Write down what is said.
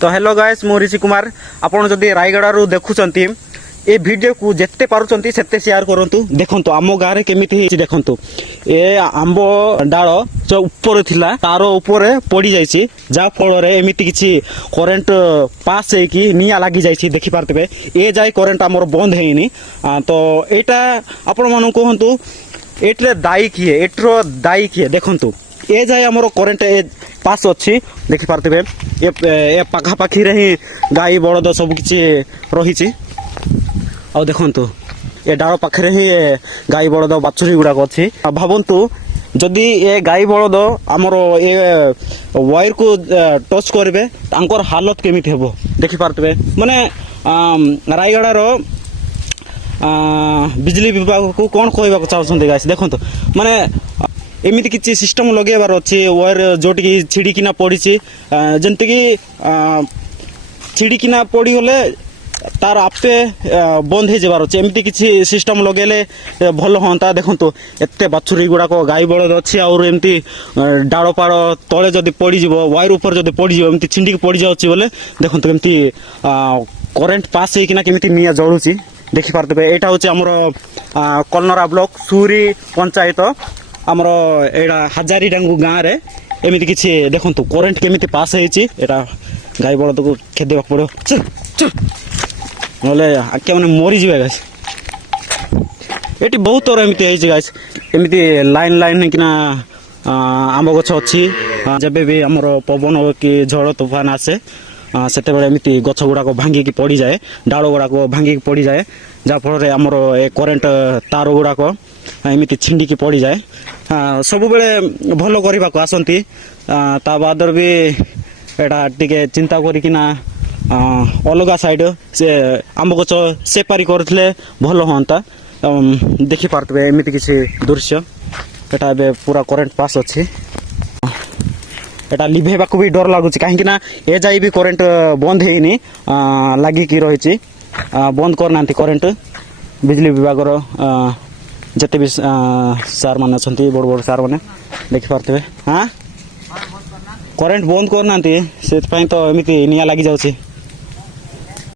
तो hello guys मु ऋषि कुमार आपण जदि रायगड़ा देखुंती ए वीडियो को जिते पार्टी से शेयर करूँ देखु आम गाँव में केमी देखु ए आंब डाल जो ऊपर थिला तार ऊपर पड़ जाइए जहाँ फल एमती किसी करेन्ट पास होगी निआ लगी जाइए देखिपारे ए जाए करेन्ट आमर बंद है तो यहाँ आपण मन कहतु एट्रे दायी किए एट्र दायी किए देखु ए जाए आमर करेन्ट ए पास अच्छी देखिपारे ए पाखापाखि ही गाई बलद सबकि रही आ देखु ए डाल पाखे ही गाई बलद बाछुरी गुड़ाक अच्छी भावतु जदि ए गाई बलद आमर ए वायर को टच करेंगे तांकर हालत केमिति हेबो देखिपारे माने रायगड़ार बिजली विभाग को कौन कहवाक चाहते गाइस देखो माने एमती किसी सिस्टम लगेबार अच्छे वायर जोटि छिड़िकिना पड़ी जमती कि छिड़िकिना पड़गले तार आपे बंद हो जबार अच्छे एमती किसी सिस्टम लगेले भल हाँ देखो एत बाछुरी गुड़ाक गाई बलद अच्छी और एमती डाल पाड़ तले जदि पड़ज वायर उपर जब पड़ज एमती छिंडिक पड़ जाऊँगी बोले देखो एमती करेन्ट पास होना केमी निआ जलुची देखिपारे यहाँ हूँ आमर कलनरा ब्लॉक सूरी पंचायत आमर एटा हजारी डांगू गाँव में एमती किसी देखु करेन्ट केमी पास होती गाई बलद को खेदेवा पड़ो ना आज्ञा मैंने मरीजे गाइस ये बहुत थर एमती गाइस एमती लाइन लाइन होना आंब गछ अच्छी जब भी आमर पवन कि झड़ तूफान आसे से एमती गछ गुड़ाक भांगिकी पड़ जाए डाल गुड़ाक भांगिकी पड़ जाए जहाँफल आमर ए करेन्ट तार गुड़ाक एमती छिंडिकी पड़ जाए सब बेले भल करने को आसती ता बाद भी एटा टिके चिंता करिकिना अलग साइड से आंब गछ सेपारी करथिले भल हाँ देखिपारे एमती किसी दृश्य एटा पूरा करेन्ट पास अच्छी एटा लिभेबा को भी डर लगुच कहीं ए जाए भी करेन्ट बंद है लगिकी रही बंद करना करेन्ट बिजली विभाग जिते भी सार मान अच्छा बड़ बड़ सार मैंने देखिपारे हाँ करेन्ट बंद करना से तो एमती निआ लगी जाऊँगी।